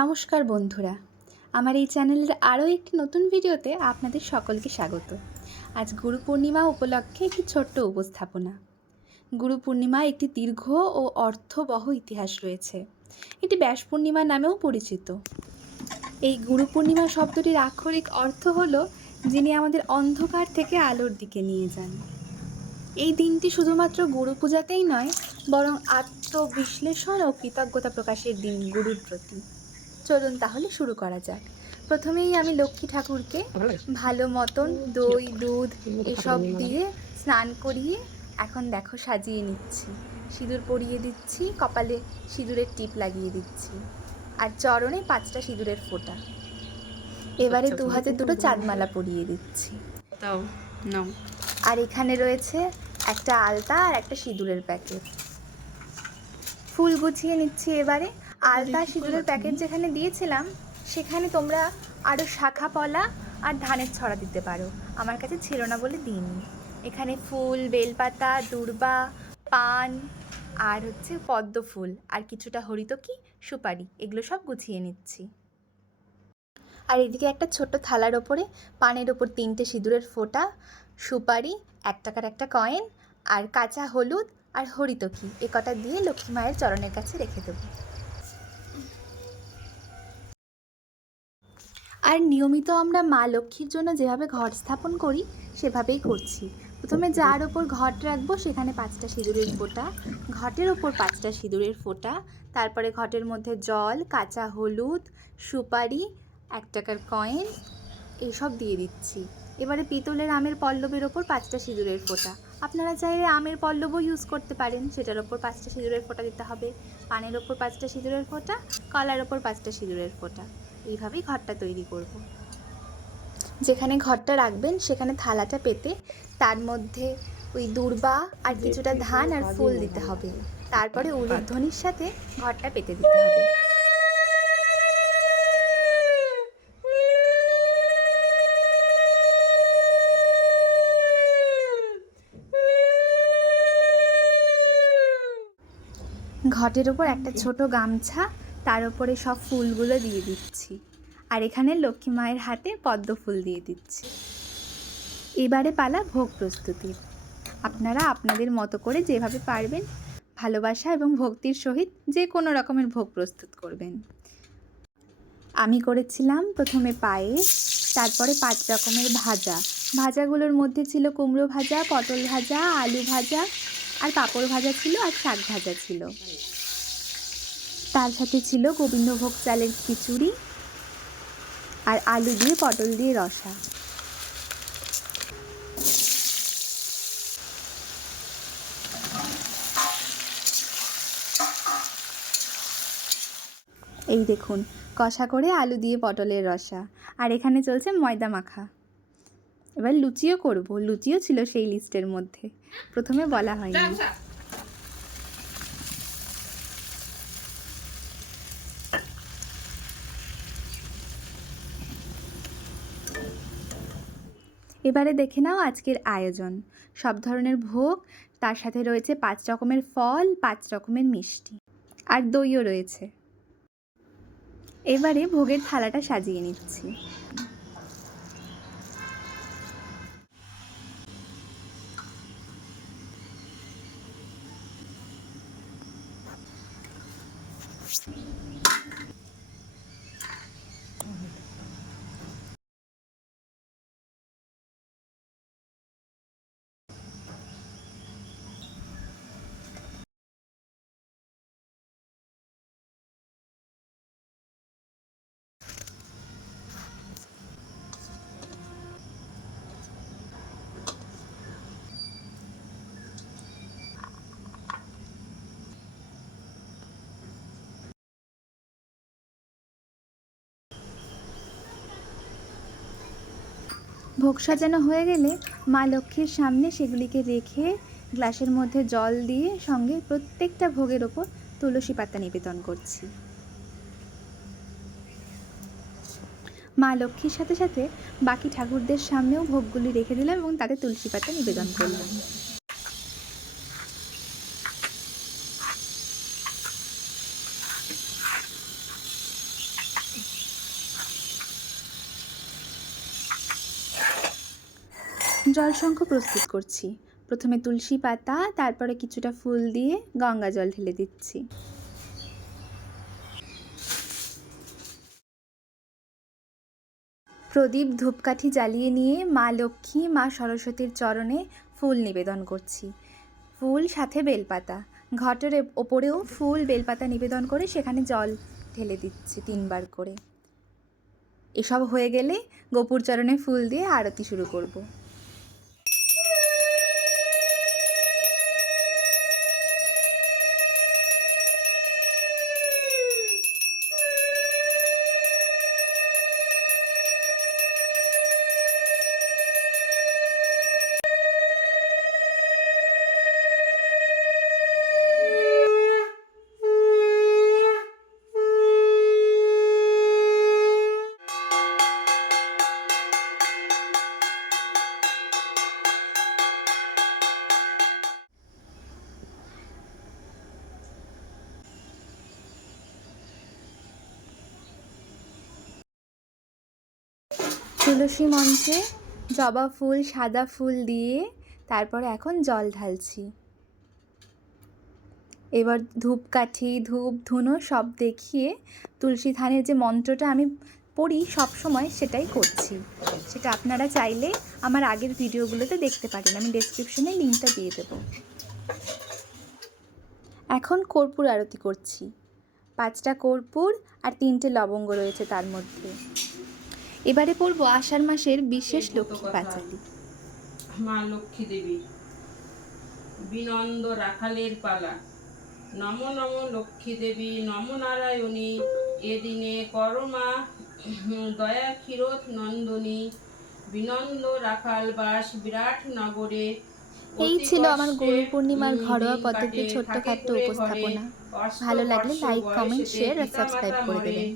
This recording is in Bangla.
নমস্কার বন্ধুরা। আমার এই চ্যানেলের আরও একটি নতুন ভিডিওতে আপনাদের সকলকে স্বাগত। আজ গুরু পূর্ণিমা উপলক্ষে একটি ছোট্ট উপস্থাপনা। গুরু পূর্ণিমা একটি দীর্ঘ ও অর্থবহ ইতিহাস রয়েছে। এটি ব্যাস পূর্ণিমা নামেও পরিচিত। এই গুরু পূর্ণিমা শব্দটির আক্ষরিক অর্থ হল, যিনি আমাদের অন্ধকার থেকে আলোর দিকে নিয়ে যান। এই দিনটি শুধুমাত্র গুরু পূজাতেই নয়, বরং আত্মবিশ্লেষণ ও কৃতজ্ঞতা প্রকাশের দিন গুরুর প্রতি। চলুন তাহলে শুরু করা যাক। প্রথমেই আমি লক্ষ্মী ঠাকুরকে ভালো। মতন দই দুধ এসব দিয়ে স্নান করিয়ে এখন দেখো সাজিয়ে নিচ্ছি। সিঁদুর পরিয়ে দিচ্ছি কপালে সিঁদুরের টিপ লাগিয়ে দিচ্ছি আর চরণে পাঁচটা সিঁদুরের ফোঁটা। এবারে দু হাতে দুটো চাঁদমালা পরিয়ে দিচ্ছি। আর এখানে রয়েছে একটা আলতা আর একটা সিঁদুরের প্যাকেট। ফুল গুছিয়ে নিচ্ছি এবারে। আলতা সিঁদুরের প্যাকেট যেখানে দিয়েছিলাম, সেখানে তোমরা আরও শাখা পলা আর ধানের ছড়া দিতে পারো। আমার কাছে ছিল না বলে দিইনি। এখানে ফুল, বেলপাতা, দূর্বা, পান আর হচ্ছে পদ্ম ফুল আর কিছুটা হরিতকি, সুপারি, এগুলো সব গুছিয়ে নিচ্ছি। আর এদিকে একটা ছোট্ট থালার ওপরে পানের ওপর তিনটে সিঁদুরের ফোঁটা, সুপারি, এক টাকার একটা কয়েন আর কাঁচা হলুদ আর হরিতকি, এ কটা দিয়ে লক্ষ্মী মায়ের চরণের কাছে রেখে দেবো। আর নিয়মিত আমরা মা লক্ষ্মীর জন্য যেভাবে ঘর স্থাপন করি, সেভাবেই করছি। প্রথমে যার ওপর ঘট রাখব, সেখানে পাঁচটা সিঁদুরের ফোঁটা, ঘটের ওপর পাঁচটা সিঁদুরের ফোঁটা, তারপরে ঘটের মধ্যে জল, কাঁচা হলুদ, সুপারি, এক টাকার কয়েন, এইসব দিয়ে দিচ্ছি। এবারে পিতলের আমের পল্লবের ওপর পাঁচটা সিঁদুরের ফোঁটা। আপনারা চাইলে আমের পল্লবও ইউজ করতে পারেন। সেটার ওপর পাঁচটা সিঁদুরের ফোঁটা দিতে হবে। পানের ওপর পাঁচটা সিঁদুরের ফোঁটা কলার ওপর পাঁচটা সিঁদুরের ফোঁটা। এইভাবেই ঘরটা তৈরি করব। যেখানে ঘরটা রাখবেন সেখানে থালাটা পেতে তার মধ্যে ওই দূর্বা আর কিছুটা ধান আর ফুল দিতে হবে। তারপরে উলুধ্বনির সাথে ঘরটা পেতে দিতে হবে। ঘটের ওপর একটা ছোট গামছা তার উপরে সব ফুলগুলো দিয়ে দিচ্ছি। আর এখানে লক্ষ্মী মায়ের হাতে পদ্ম ফুল দিয়ে দিচ্ছি। এবারে পালা ভোগ প্রস্তুতির আপনারা আপনাদের মতো করে যেভাবে পারবেন ভালোবাসা এবং ভক্তির সহিত যে কোনো রকমের ভোগ প্রস্তুত করবেন। আমি করেছিলাম প্রথমে পায়েস তারপরে পাঁচ রকমের ভাজা। ভাজাগুলোর মধ্যে ছিল কুমড়ো ভাজা পটল ভাজা আলু ভাজা আর পাঁপড় ভাজা ছিল আর শাক ভাজা ছিল। তার সাথে ছিল গোবিন্দভোগ চালের খিচুড়ি আর আলু দিয়ে পটল দিয়ে রসা। এই দেখুন, কষা করে আলু দিয়ে পটলের রসা। আর এখানে চলছে ময়দা মাখা। এবার লুচিও করব। লুচিও ছিল সেই লিস্টের মধ্যে। প্রথমে বলা হয়নি। এবারে দেখে নাও আজকের আয়োজন। সব ধরনের ভোগ তার সাথে রয়েছে পাঁচ রকমের ফল পাঁচ রকমের মিষ্টি আর দইও রয়েছে। এবারে ভোগের থালাটা সাজিয়ে নিচ্ছি। görüşürüz. ভোগ সাজানো হয়ে গেলে মা লক্ষ্মীর সামনে সেগুলিকে রেখে গ্লাসের মধ্যে জল দিয়ে সঙ্গে প্রত্যেকটা ভোগের ওপর তুলসী পাতা নিবেদন করছি। মা লক্ষ্মীর সাথে সাথে বাকি ঠাকুরদের সামনেও ভোগগুলি রেখে দিলাম এবং তাদের তুলসী পাতা নিবেদন করলাম। জলশঙ্খ প্রস্তুত করছি। প্রথমে তুলসী পাতা, তারপরে কিছুটা ফুল দিয়ে গঙ্গা জল ঢেলে দিচ্ছি। প্রদীপ ধূপকাঠি জ্বালিয়ে নিয়ে মা লক্ষ্মী, মা সরস্বতীর চরণে ফুল নিবেদন করছি। ফুল, সাথে বেলপাতা। ঘটের ওপরেও ফুল, বেলপাতা নিবেদন করে সেখানে জল ঢেলে দিচ্ছি তিনবার করে। এসব হয়ে গেলে গোপুর চরণে ফুল দিয়ে আরতি শুরু করব। তুলসী মঞ্চে জবা ফুল, সাদা ফুল দিয়ে তারপরে এখন জল ঢালছি। এবার ধূপকাঠি, ধূপ, ধুনো সব দেখিয়ে তুলসী থানের যে মন্ত্রটা আমি পড়ি সব সময় সেটাই করছি। সেটা আপনারা চাইলে আমার আগের ভিডিওগুলোতে দেখতে পারেন। আমি ডেসক্রিপশনে লিঙ্কটা দিয়ে দেবো। এখন কর্পূর আরতি করছি। পাঁচটা কর্পূর আর তিনটে লবঙ্গ রয়েছে তার মধ্যে। এবারে পড়ব আষাঢ় মাসের বিশেষ লক্ষ্মী পাঁচালি। মা লক্ষ্মী দেবী বিনন্দ রাখালের পালা। নম নম লক্ষ্মী দেবী নম নারায়ণী এদিনে করমা দয়া ক্ষীরোদ নন্দনী বিনন্দ রাখাল বাস বিরাট নগরে। এই ছিল আমার গুরু পূর্ণিমার ঘরোয়া পদ্ধতির ছোট্টখাট্ট উপস্থাপনা। ভালো লাগলে comment, বয়সেতে share আর subscribe করে দেবেন।